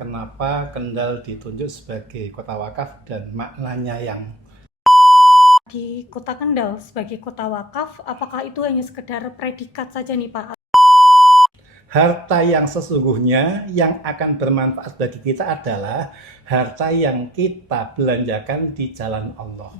kenapa Kendal ditunjuk sebagai kota wakaf dan maknanya yang Di Kota Kendal sebagai kota wakaf, apakah itu hanya sekedar predikat saja nih Pak? harta yang sesungguhnya yang akan bermanfaat bagi kita adalah harta yang kita belanjakan di jalan Allah.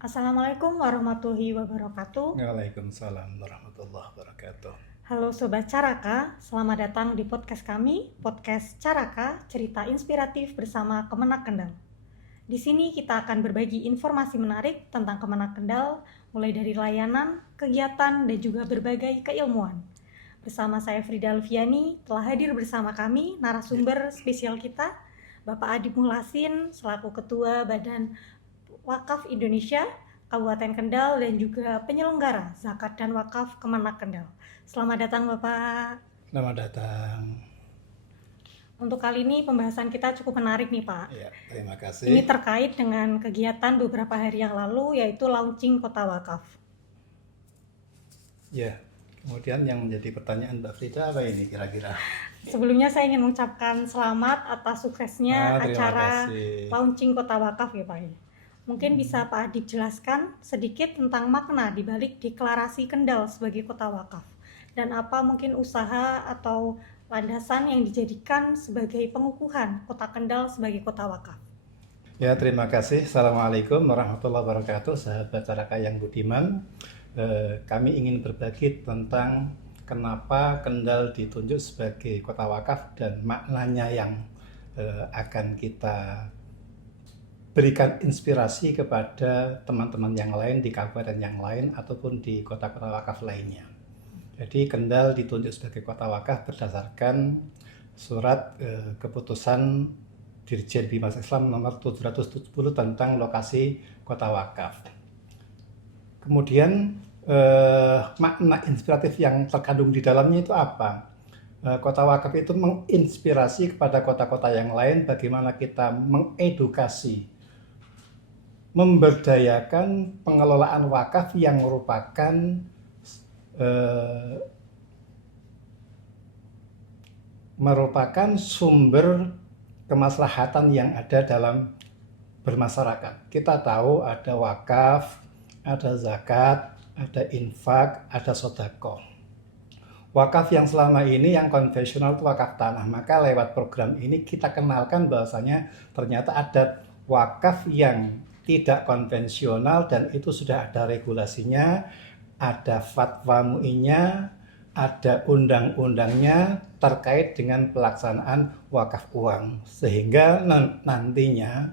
Assalamualaikum warahmatullahi wabarakatuh. Waalaikumsalam warahmatullahi wabarakatuh. Halo Sobat Caraka, selamat datang di podcast kami, Podcast Caraka, cerita inspiratif bersama Kemenak Kendal. Di sini kita akan berbagi informasi menarik tentang Kemenak Kendal, mulai dari layanan, kegiatan, dan juga berbagai keilmuan. Bersama saya Frida Alfiani, telah hadir bersama kami narasumber spesial kita, Bapak Adib Muhlasin, selaku Ketua Badan Wakaf Indonesia, Kabupaten Kendal, dan juga penyelenggara Zakat dan Wakaf Kemenak Kendal. Selamat datang Bapak. Selamat datang. Untuk kali ini pembahasan kita cukup menarik nih Pak. Ya, terima kasih. Ini terkait dengan kegiatan beberapa hari yang lalu, yaitu launching Kota Wakaf. Ya, kemudian yang menjadi pertanyaan Mbak Frida apa ini kira-kira? Sebelumnya saya ingin mengucapkan selamat atas suksesnya Terima acara kasih. launching Kota Wakaf ya Pak. Mungkin bisa Pak Adib jelaskan sedikit tentang makna dibalik deklarasi Kendal sebagai kota wakaf, dan apa mungkin usaha atau landasan yang dijadikan sebagai pengukuhan kota Kendal sebagai kota wakaf. Ya, terima kasih. Assalamualaikum warahmatullahi wabarakatuh, sahabat Caraka yang budiman. Kami ingin berbagi tentang kenapa Kendal ditunjuk sebagai kota wakaf dan maknanya yang akan kita berikan inspirasi kepada teman-teman yang lain di kabupaten yang lain ataupun di kota-kota wakaf lainnya. Jadi Kendal ditunjuk sebagai kota wakaf berdasarkan surat keputusan Dirjen Bimas Islam nomor 770 tentang lokasi kota wakaf. Kemudian makna inspiratif yang terkandung di dalamnya itu apa? Kota wakaf itu menginspirasi kepada kota-kota yang lain bagaimana kita mengedukasi, memberdayakan pengelolaan wakaf yang merupakan sumber kemaslahatan yang ada dalam bermasyarakat. Kita tahu ada wakaf, ada zakat, ada infak, ada sedekah. Wakaf yang selama ini yang konvensional itu wakaf tanah. Maka lewat program ini kita kenalkan bahwasanya ternyata ada wakaf yang tidak konvensional dan itu sudah ada regulasinya, ada fatwa MUI-nya, ada undang-undangnya terkait dengan pelaksanaan wakaf uang. Sehingga nantinya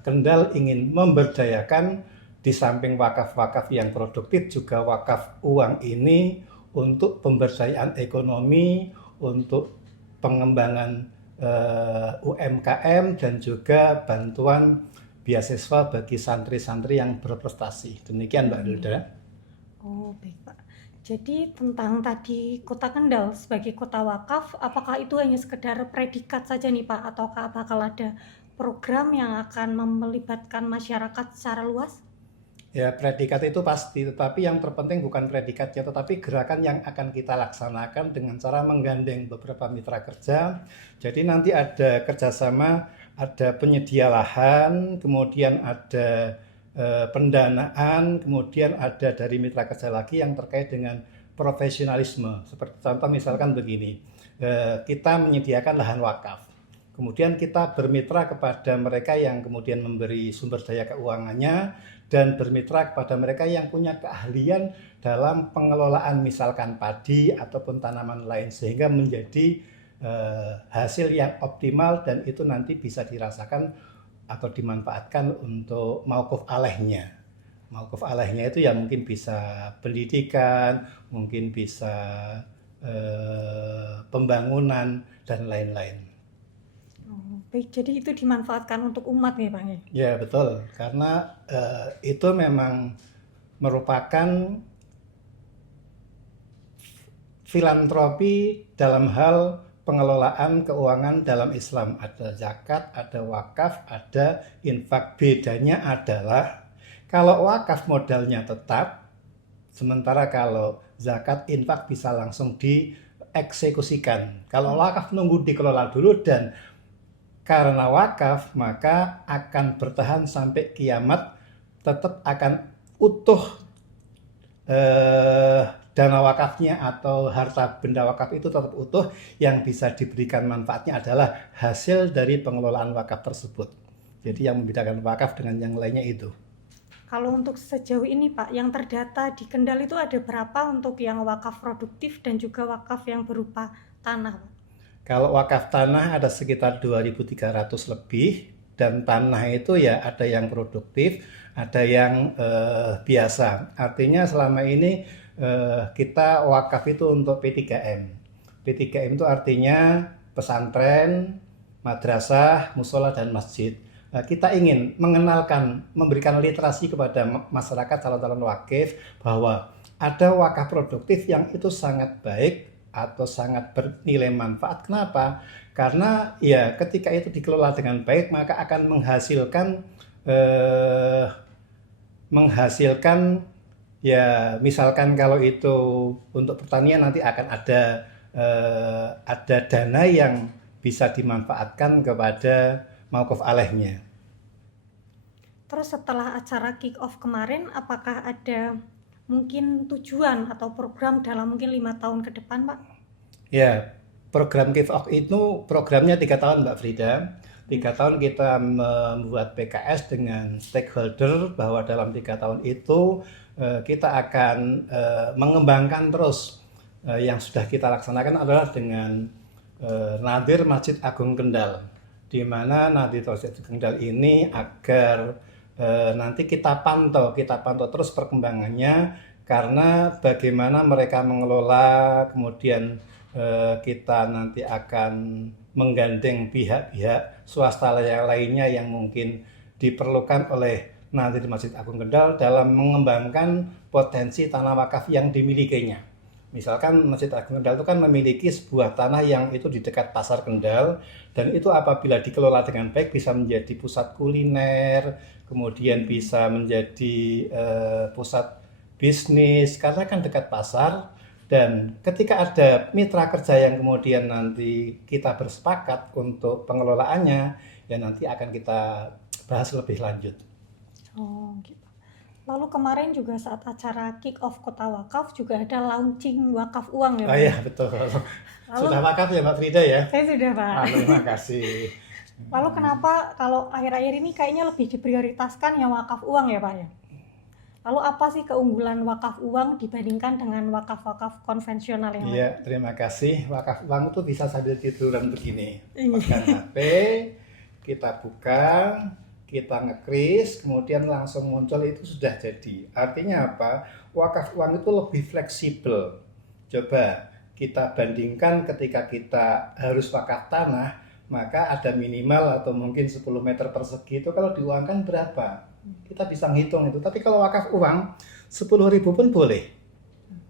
Kendal ingin memberdayakan di samping wakaf-wakaf yang produktif juga wakaf uang ini untuk pemberdayaan ekonomi, untuk pengembangan UMKM dan juga bantuan beasiswa bagi santri-santri yang berprestasi. Demikian Mbak Hilda. Oh baik Pak. Jadi tentang tadi kota Kendal sebagai kota wakaf, apakah itu hanya sekedar predikat saja nih Pak, ataukah bakal ada program yang akan melibatkan masyarakat secara luas? Ya, predikat itu pasti, tetapi yang terpenting bukan predikatnya, tetapi gerakan yang akan kita laksanakan dengan cara menggandeng beberapa mitra kerja. Jadi nanti ada kerjasama, ada penyedia lahan, kemudian ada pendanaan, kemudian ada dari mitra kerja lagi yang terkait dengan profesionalisme. Seperti contoh misalkan begini, kita menyediakan lahan wakaf. Kemudian kita bermitra kepada mereka yang kemudian memberi sumber daya keuangannya dan bermitra kepada mereka yang punya keahlian dalam pengelolaan misalkan padi ataupun tanaman lain sehingga menjadi hasil yang optimal dan itu nanti bisa dirasakan atau dimanfaatkan untuk mauquf alaihnya. Mauquf alaihnya itu ya mungkin bisa pendidikan, mungkin bisa pembangunan dan lain-lain. Oh, baik, jadi itu dimanfaatkan untuk umat nih Pak ya? Ya betul, karena itu memang merupakan filantropi dalam hal pengelolaan keuangan dalam Islam. Ada zakat, ada wakaf, ada infak. Bedanya adalah kalau wakaf modalnya tetap, Sementara kalau zakat infak bisa langsung dieksekusikan. Kalau wakaf nunggu dikelola dulu, dan karena wakaf maka akan bertahan sampai kiamat, tetap akan utuh dana wakafnya atau harta benda wakaf itu tetap utuh. Yang bisa diberikan manfaatnya adalah hasil dari pengelolaan wakaf tersebut. Jadi yang membedakan wakaf dengan yang lainnya itu. Kalau untuk sejauh ini Pak, yang terdata di Kendal itu ada berapa untuk yang wakaf produktif dan juga wakaf yang berupa tanah, Pak? Kalau wakaf tanah ada sekitar 2.300 lebih, dan tanah itu ya ada yang produktif, ada yang biasa. Artinya selama ini kita wakaf itu untuk P3M. P3M itu artinya pesantren, madrasah, musola, dan masjid. Kita ingin mengenalkan, memberikan literasi kepada masyarakat calon-calon wakif bahwa ada wakaf produktif yang itu sangat baik atau sangat bernilai manfaat. Kenapa? Karena ya ketika itu dikelola dengan baik maka akan menghasilkan ya, misalkan kalau itu untuk pertanian nanti akan ada dana yang bisa dimanfaatkan kepada mauquf alaihnya. Terus setelah acara kick off kemarin, apakah ada mungkin tujuan atau program dalam mungkin 5 tahun ke depan, Pak? Ya, program kick off itu programnya 3 tahun, Mbak Frida. 3 tahun kita membuat PKS dengan stakeholder bahwa dalam 3 tahun itu kita akan mengembangkan terus. Yang sudah kita laksanakan adalah dengan Nadir Masjid Agung Kendal, di mana Nadir Masjid Agung Kendal ini agar nanti kita pantau terus perkembangannya, karena bagaimana mereka mengelola, kemudian kita nanti akan menggandeng pihak-pihak swasta yang lainnya yang mungkin diperlukan oleh Nadir Masjid Agung Kendal dalam mengembangkan potensi tanah wakaf yang dimilikinya. Misalkan Masjid Agung Kendal itu kan memiliki sebuah tanah yang itu di dekat pasar Kendal, dan itu apabila dikelola dengan baik bisa menjadi pusat kuliner, kemudian bisa menjadi pusat bisnis karena kan dekat pasar. Dan ketika ada mitra kerja yang kemudian nanti kita bersepakat untuk pengelolaannya, ya nanti akan kita bahas lebih lanjut. Oh, gitu. Lalu kemarin juga saat acara kick off Kota Wakaf juga ada launching wakaf uang ya, Pak? Oh iya, betul. Sudah wakaf ya, Mbak Frida ya? Saya sudah, Pak. Terima kasih. Lalu kenapa kalau akhir-akhir ini kayaknya lebih diprioritaskan yang wakaf uang ya, Pak ya? Lalu apa sih keunggulan wakaf uang dibandingkan dengan wakaf-wakaf konvensional yang lain? Iya, terima kasih. Wakaf uang itu bisa sambil tiduran begini. Iya. Pegang HP, kita buka, kita ngekris, kemudian langsung muncul, itu sudah jadi. Artinya apa? Wakaf uang itu lebih fleksibel. Coba kita bandingkan ketika kita harus wakaf tanah, maka ada minimal atau mungkin 10 meter persegi itu kalau diuangkan berapa? Kita bisa ngitung itu. Tapi kalau wakaf uang 10.000 pun boleh,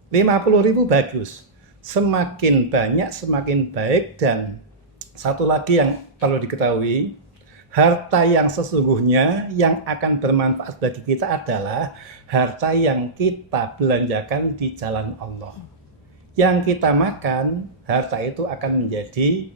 50.000 bagus. Semakin banyak semakin baik. Dan satu lagi yang perlu diketahui, harta yang sesungguhnya yang akan bermanfaat bagi kita adalah harta yang kita belanjakan di jalan Allah. Yang kita makan, harta itu akan menjadi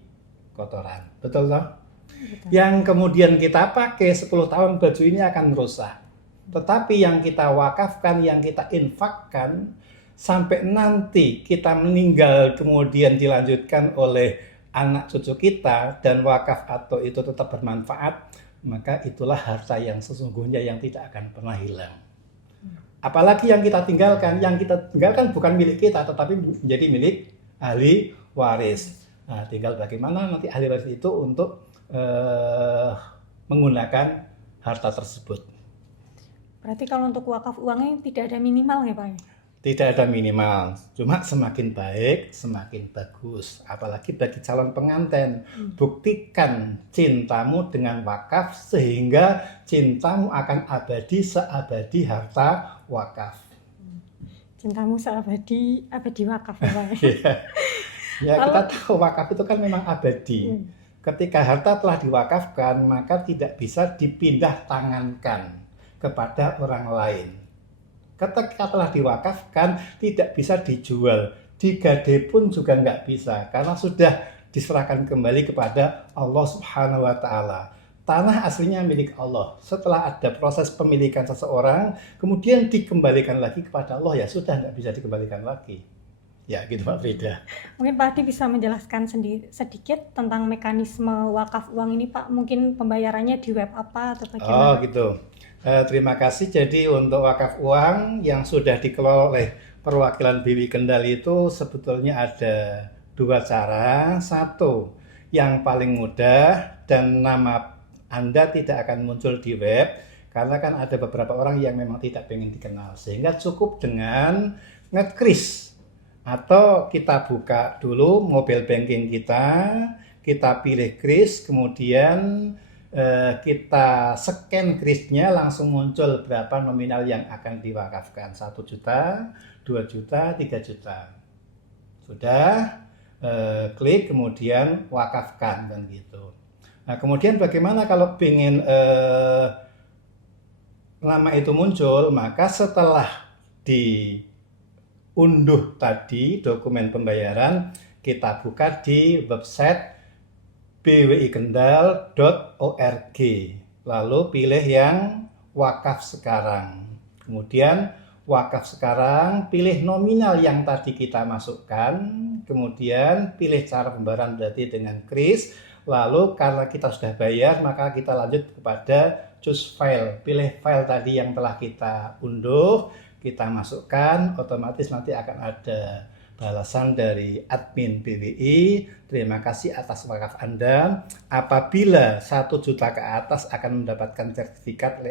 kotoran. Betul toh? Betul. Yang kemudian kita pakai 10 tahun, baju ini akan rusak. Tetapi yang kita wakafkan, yang kita infakkan, sampai nanti kita meninggal kemudian dilanjutkan oleh anak cucu kita, dan wakaf atau itu tetap bermanfaat, maka itulah harta yang sesungguhnya yang tidak akan pernah hilang. Apalagi yang kita tinggalkan bukan milik kita, tetapi menjadi milik ahli waris. Nah, tinggal bagaimana nanti ahli waris itu untuk menggunakan harta tersebut. Berarti kalau untuk wakaf uangnya tidak ada minimal ya, Pak? Tidak ada minimal, cuma semakin baik semakin bagus. Apalagi bagi calon pengantin, buktikan cintamu dengan wakaf sehingga cintamu akan abadi seabadi harta wakaf. Cintamu seabadi wakaf ya, Pak? Ya, kita tahu wakaf itu kan memang abadi. Ketika harta telah diwakafkan, maka tidak bisa dipindah tangankan kepada orang lain. Ketika telah diwakafkan, tidak bisa dijual, digade pun juga nggak bisa, karena sudah diserahkan kembali kepada Allah Subhanahu wa Ta'ala. Tanah aslinya milik Allah. Setelah ada proses pemilikan seseorang, kemudian dikembalikan lagi kepada Allah, ya sudah nggak bisa dikembalikan lagi. Ya gitu Pak Frida. Mungkin Pak Adi bisa menjelaskan sedikit tentang mekanisme wakaf uang ini Pak. Mungkin pembayarannya di web apa atau bagaimana? Oh gitu. Terima kasih. Jadi untuk wakaf uang yang sudah dikelola oleh perwakilan BWI Kendal itu sebetulnya ada dua cara. Satu, yang paling mudah dan nama Anda tidak akan muncul di web, karena kan ada beberapa orang yang memang tidak ingin dikenal, sehingga cukup dengan nge-kris atau kita buka dulu mobile banking kita pilih kris, kemudian kita scan krisnya, langsung muncul berapa nominal yang akan diwakafkan, 1 juta, 2 juta, 3 juta. Sudah, klik kemudian wakafkan kan gitu. Nah kemudian bagaimana kalau ingin nama itu muncul, maka setelah diunduh tadi dokumen pembayaran, kita buka di website bwikendal.org, lalu pilih yang wakaf sekarang, kemudian wakaf sekarang, pilih nominal yang tadi kita masukkan, kemudian pilih cara pembayaran berarti dengan kris, lalu karena kita sudah bayar maka kita lanjut kepada choose file, pilih file tadi yang telah kita unduh, kita masukkan, otomatis nanti akan ada balasan dari admin BWI, terima kasih atas wakaf Anda. Apabila 1 juta ke atas akan mendapatkan sertifikat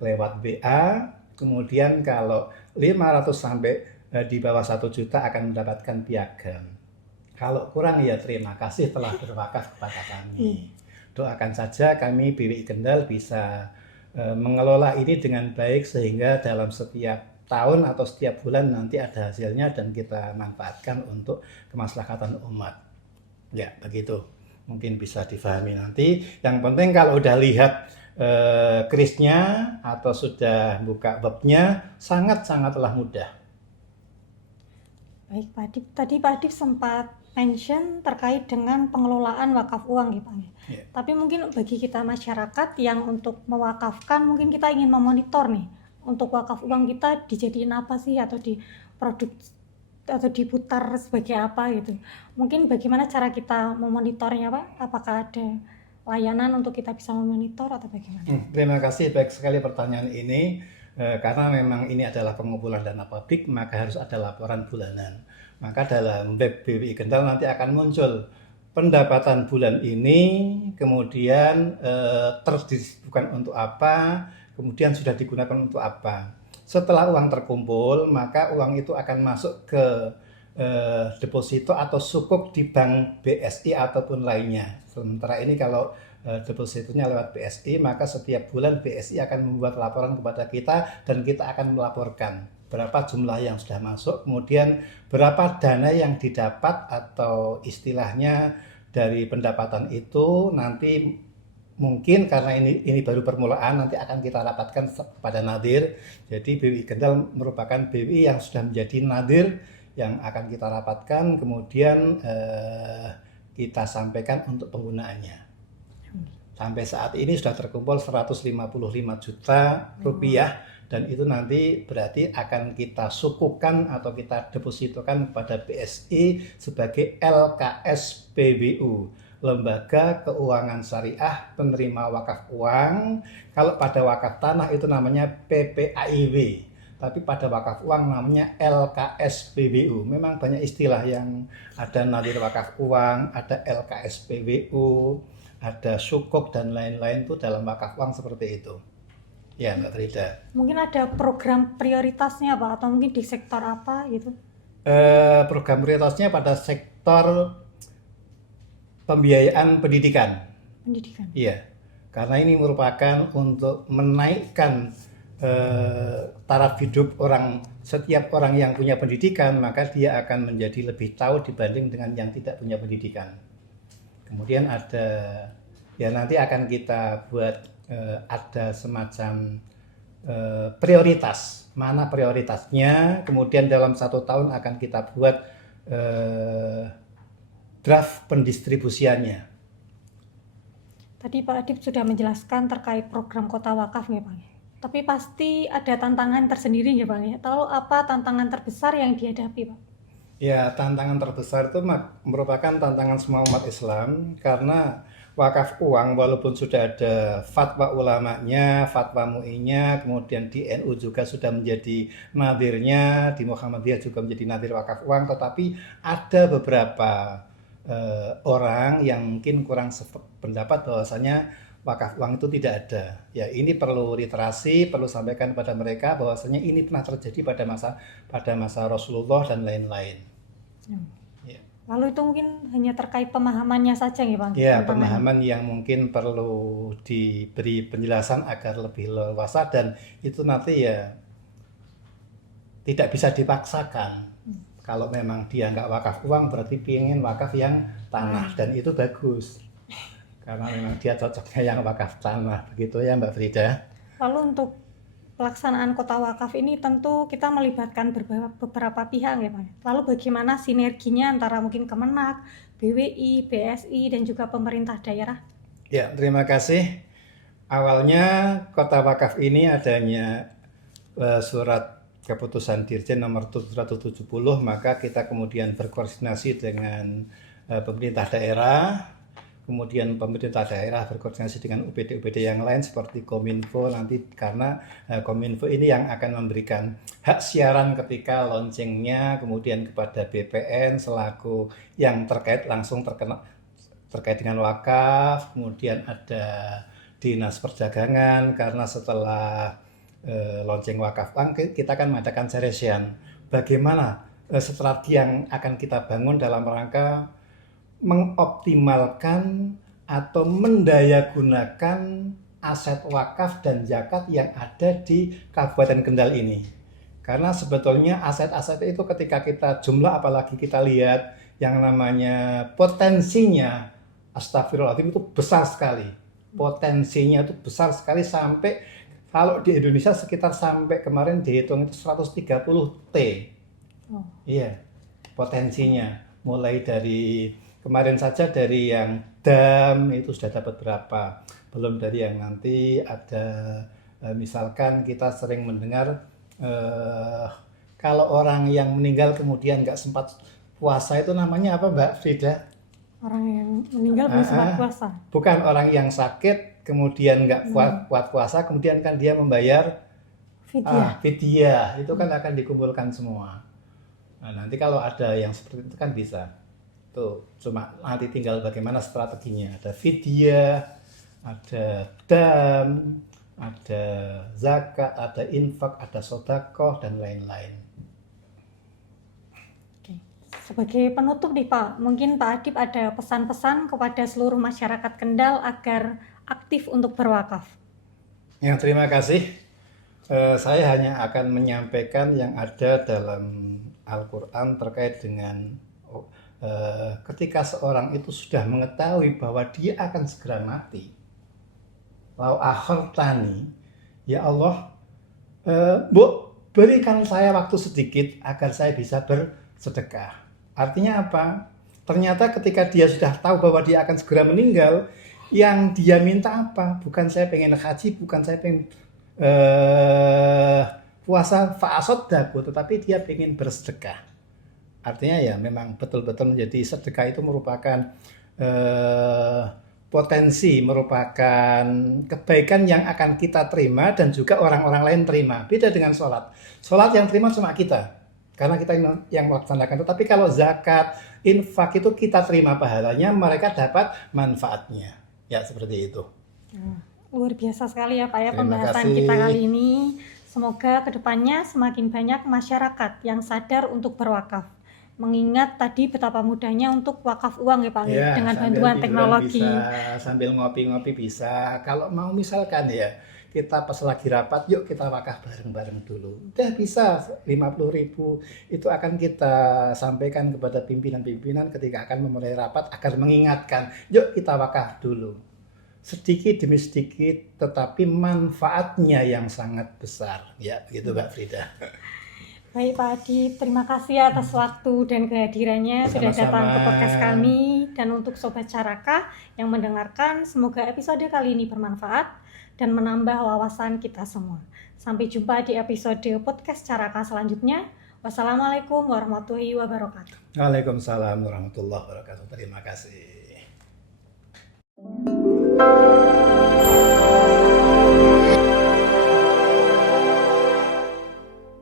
lewat WA, kemudian kalau 500 sampai di bawah 1 juta akan mendapatkan piagam. Kalau kurang ya terima kasih telah berwakaf kepada kami. Doakan saja kami BWI Kendal bisa mengelola ini dengan baik, sehingga dalam setiap tahun atau setiap bulan nanti ada hasilnya dan kita manfaatkan untuk kemaslahatan umat. Ya begitu, mungkin bisa difahami nanti. Yang penting kalau udah lihat krisnya atau sudah buka webnya, sangat-sangatlah mudah. Baik Pak Adib, tadi Pak Adib sempat mention terkait dengan pengelolaan wakaf uang gitu Pak. Ya. Tapi mungkin bagi kita masyarakat yang untuk mewakafkan, mungkin kita ingin memonitor nih, untuk wakaf uang kita dijadiin apa sih, atau diproduk atau diputar sebagai apa gitu. Mungkin bagaimana cara kita memonitornya Pak? Apakah ada layanan untuk kita bisa memonitor atau bagaimana? Terima kasih, baik sekali pertanyaan ini. Karena memang ini adalah pengumpulan dana publik, maka harus ada laporan bulanan. Maka dalam web BWI Kendal nanti akan muncul pendapatan bulan ini, kemudian terdistribusikan untuk apa, kemudian sudah digunakan untuk apa. Setelah uang terkumpul, maka uang itu akan masuk ke deposito atau sukuk di bank BSI ataupun lainnya. Sementara ini kalau depositonya lewat BSI, maka setiap bulan BSI akan membuat laporan kepada kita dan kita akan melaporkan berapa jumlah yang sudah masuk, kemudian berapa dana yang didapat, atau istilahnya dari pendapatan itu nanti mungkin karena ini baru permulaan, nanti akan kita rapatkan kepada nadir. Jadi BWI Kendal merupakan BWI yang sudah menjadi nadir yang akan kita rapatkan, kemudian kita sampaikan untuk penggunaannya. Sampai saat ini sudah terkumpul 155 juta rupiah, dan itu nanti berarti akan kita sukukan atau kita depositokan kepada BSI sebagai LKS PWU, Lembaga Keuangan Syariah Penerima Wakaf Uang. Kalau pada wakaf tanah itu namanya PPAIW, tapi pada wakaf uang namanya LKS PWU. Memang banyak istilah yang ada, nadir wakaf uang, ada LKS PWU, ada sukuk dan lain-lain, itu dalam wakaf uang seperti itu. Ya Mbak Frida. Mungkin ada program prioritasnya Pak, atau mungkin di sektor apa gitu? Program prioritasnya pada sektor pembiayaan pendidikan. Pendidikan. Iya, karena ini merupakan untuk menaikkan taraf hidup setiap orang yang punya pendidikan, maka dia akan menjadi lebih tahu dibanding dengan yang tidak punya pendidikan. Kemudian ada, ya nanti akan kita buat ada semacam prioritas, mana prioritasnya, kemudian dalam 1 tahun akan kita buat draft pendistribusiannya. Tadi Pak Adip sudah menjelaskan terkait program kota wakaf ya Pak. Tapi pasti ada tantangan tersendiri ya Pak ya. Lalu apa tantangan terbesar yang dihadapi Pak? Ya, tantangan terbesar itu merupakan tantangan semua umat Islam karena wakaf uang walaupun sudah ada fatwa ulamanya, fatwa MUI-nya, kemudian di NU juga sudah menjadi nadhirnya, di Muhammadiyah juga menjadi nadhir wakaf uang, tetapi ada beberapa orang yang mungkin kurang sependapat bahwasanya wakaf uang itu tidak ada. Ya, ini perlu literasi, perlu sampaikan kepada mereka bahwasanya ini pernah terjadi pada masa Rasulullah dan lain-lain. Ya. Lalu itu mungkin hanya terkait pemahamannya saja ya Bang? Ya, pemahaman yang mungkin perlu diberi penjelasan agar lebih leluasa dan itu nanti ya tidak bisa dipaksakan. Kalau memang dia nggak wakaf uang berarti pengen wakaf yang tanah dan itu bagus. Karena memang dia cocoknya yang wakaf tanah. Begitu ya Mbak Frida. Lalu untuk pelaksanaan kota wakaf ini tentu kita melibatkan beberapa pihak ya Pak. Lalu bagaimana sinerginya antara mungkin Kemenak, BWI, BSI, dan juga pemerintah daerah? Ya, terima kasih. Awalnya kota wakaf ini adanya surat keputusan Dirjen nomor 770, maka kita kemudian berkoordinasi dengan pemerintah daerah. Kemudian pemerintah daerah berkoordinasi dengan UPD-UPD yang lain seperti Kominfo nanti karena Kominfo ini yang akan memberikan hak siaran ketika launchingnya, kemudian kepada BPN selaku yang langsung terkait dengan wakaf, kemudian ada Dinas Perdagangan karena setelah launching wakaf kita akan mengadakan seresian. Bagaimana strategi yang akan kita bangun dalam rangka mengoptimalkan atau mendayagunakan aset wakaf dan zakat yang ada di Kabupaten Kendal ini. Karena sebetulnya aset-aset itu ketika kita jumlah, apalagi kita lihat yang namanya potensinya, astagfirullahaladzim, itu besar sekali. Potensinya itu besar sekali sampai kalau di Indonesia sekitar sampai kemarin dihitung itu 130 T. Iya, potensinya. Mulai dari kemarin saja dari yang dam itu sudah dapat berapa, belum dari yang nanti ada misalkan kita sering mendengar kalau orang yang meninggal kemudian nggak sempat puasa itu namanya apa Mbak Frida? Orang yang meninggal belum sempat puasa? Bukan, orang yang sakit kemudian nggak kuat puasa kemudian kan dia membayar fidyah, itu kan akan dikumpulkan semua. Nah, nanti kalau ada yang seperti itu kan bisa. Tuh, cuma nanti tinggal bagaimana strateginya. Ada fidyah, ada dam, ada zakat, ada infak, ada sedekah dan lain-lain. Oke. Sebagai penutup nih Pak, mungkin Pak Adip ada pesan-pesan kepada seluruh masyarakat Kendal agar aktif untuk berwakaf. Ya, terima kasih. Saya hanya akan menyampaikan yang ada dalam Al-Quran terkait dengan ketika seorang itu sudah mengetahui bahwa dia akan segera mati, lau akhartani, ya Allah, berikan saya waktu sedikit agar saya bisa bersedekah. Artinya apa? Ternyata ketika dia sudah tahu bahwa dia akan segera meninggal, yang dia minta apa? Bukan saya pengen haji, bukan saya pengen puasa fa'asoddaku, tetapi dia pengen bersedekah. Artinya ya memang betul-betul menjadi sedekah itu merupakan potensi, merupakan kebaikan yang akan kita terima dan juga orang-orang lain terima. Beda dengan sholat. Sholat yang terima cuma kita, karena kita yang melaksanakan. Tetapi kalau zakat, infak itu kita terima pahalanya, mereka dapat manfaatnya. Ya, seperti itu. Luar biasa sekali ya Pak ya pembahasan kita kali ini. Semoga kedepannya semakin banyak masyarakat yang sadar untuk berwakaf. Mengingat tadi betapa mudahnya untuk wakaf uang ya Pak ya, dengan bantuan teknologi. Bisa, sambil ngopi-ngopi bisa. Kalau mau misalkan ya, kita pas lagi rapat, yuk kita wakaf bareng-bareng dulu. Udah bisa 50.000 itu akan kita sampaikan kepada pimpinan-pimpinan ketika akan memulai rapat agar mengingatkan, yuk kita wakaf dulu. sedikit demi sedikit, tetapi manfaatnya yang sangat besar. Ya, begitu Mbak Frida. Baik Pak Adip, terima kasih atas waktu dan kehadirannya sudah datang ke podcast kami. Dan untuk Sobat Caraka yang mendengarkan, semoga episode kali ini bermanfaat dan menambah wawasan kita semua. Sampai jumpa di episode podcast Caraka selanjutnya. Wassalamualaikum warahmatullahi wabarakatuh. Waalaikumsalam warahmatullahi wabarakatuh. Terima kasih.